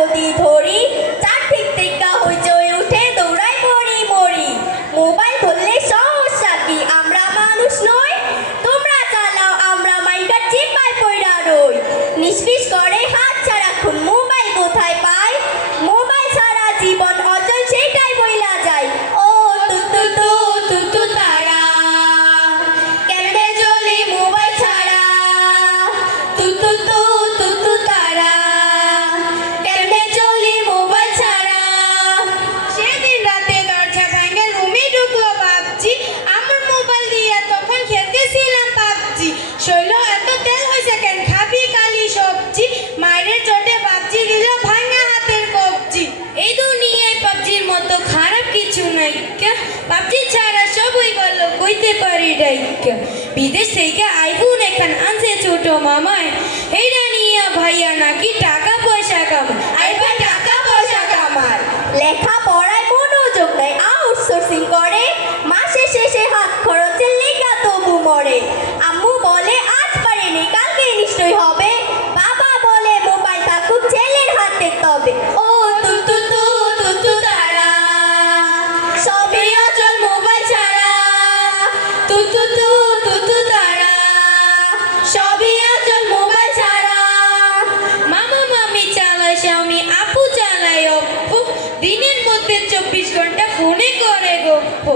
যদি ধরি চার ঠিক টিকা হইচই উঠে দৌড়াই মরি মরি। মোবাইল ধরলে সমস্যা কি, আমরা মানুষ নই? তোমরা চালাও, আমরা মাইকার চিপায় পইরা রই। নিষ্পিস করে হাত সারাক্ষণ মোবাইল কোথায় পাই? মোবাইল ছাড়া জীবন অচল সেটাই বইলা যায়। ও তুতু তু তুতু তারা কেমনে চলি মোবাইল ছাড়া? তুতু তু তুতু তারা কেমনে চলি মোবাইল ছাড়া? সেদিন রাতে দরজা ভাঙে রুমে ঢুকলো বাপজি, আমার মোবাইল দিয়ে তখন খেতেছিলাম পাবজি। শৈল এত তেল হয়েছে কেন, খাবি কালি সবজি? মায়ের চোটে বাপজি দিল ভাঙা হাতের কবজি। এই দুনিয়ায় পাবজির মতো খারাপ কিছু নাই, পাবজি ছাড়া সবই ভালো কইতে পারি ডাইকা। বিদেশ থেকে আইফোন এখন আনছে ছোট মামায়, এইটা নিয়ে ভাইয়া নাকি টাকা পয়সা কামায়। আইবা টাকা পয়সা কামায়, লেখা পড়ায় মনোযোগ নাই, আউটসোর্সিং করে, মাসের শেষে হাত খরচের লেখা তবু মরে। আম্মু বলে আজ পারেনি কালকে নিশ্চয়ই হবে, বাবা বলে মোবাইল থাকুক ছেলের হাতে তবে। ও তুতু তু তুতু তারা সবই অচল মোবাইল ছাড়া। তুতু তু তুতু তারা সবই অচল মোবাইল ছাড়া। মামা মামি চালায় স্বামী, আপু চালায় অপ্পো, দিনের মধ্যে 24 ঘন্টা ফোনে করে গপ্প।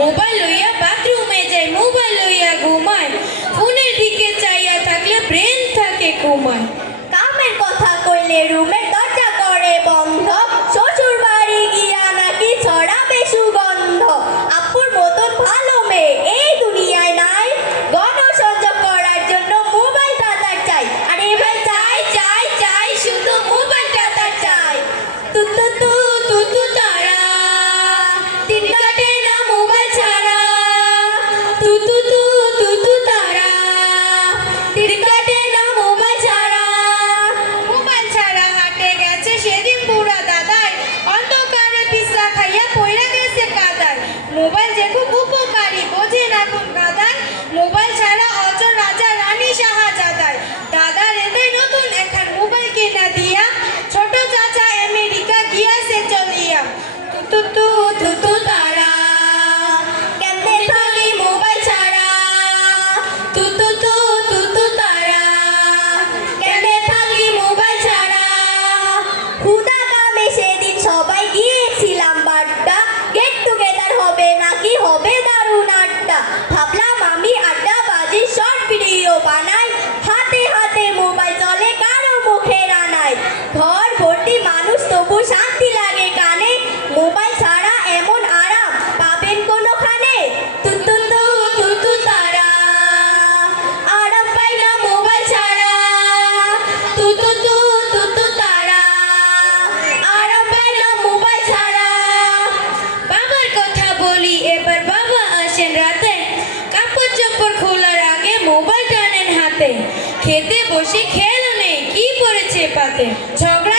মোবাইল লইয়া বাথরুমে যায়, মোবাইল লইয়া ঘুমায়, ফোনের দিকে চাইয়া থাকলে ব্রেন থাকে ঘুমায়। কামের কথা কইলে রুমের দরজা করে বন্ধ, শ্বশুর বাড়ি গিয়া নাকি ছড়াবে সুগন্ধ। আপুর মতন ভালো মেয়ে এই দুনিয়ায় নাই, গণসংযোগ করার জন্য মোবাইলটা তার চাই। আরে ভাই চাই চাই চাই শুধু মোবাইলটা তার চাই। তুতু তু তুতু তারা দিন কাটে না মোবাইল ছাড়া। তুতু তু তুতু তারা দিন কাটে না মোবাইল ছাড়া। মোবাইল ছাড়া হাটে গেছে সেদিন বুড়া দাদাই, অন্ধকারে পিছলা খাইয়া পইরা গেছে কাদায়। মোবাইল যে খুব উপকারী বোঝে না কোন গাদায়, মোবাইল ছাড়া অচল রাজা রানী শাহজাদাই। দাদার এতে নতুন এখন মোবাইল কিনা দিয়া, ছোট চাচা আমেরিকা গিয়াছে চলিয়া। তু তু তুতু তারা কেমনে থাকি মোবাইল ছাড়া। তুতু তু তুতু তারা কেমনে থাকি মোবাইল ছাড়া। হুদা কামে সেদিন সবাই গিয়েছিলাম বাড্ডা, গেট টুগেদার হবে নাকি হবে দারুণ আড্ডা। ভাবলাম আমি আড্ডা বাজি শর্ট ভিডিও বানাই, হাতে হাতে মোবাইল চলে কারো মুখে রানায়। ঘর ভর্তি মানুষ তবু শান্তি লাগে কানে, মোবাইল ছাড়া এমন আরাম পাবেন কোনোখানে? তুতু তু তুতু তারা আরাম পাই না মোবাইল ছাড়া। তুতু তু তুতু তারা আরাম পাই না মোবাইল ছাড়া। বাবার কথা বলি এবার, বাবা আসেন রাতে, কাপড় চোপড় খোলার আগে মোবাইল টানেন হাতে, খেতে বসে খেয়াল নেই কি পড়েছে পাতে। ঝগড়া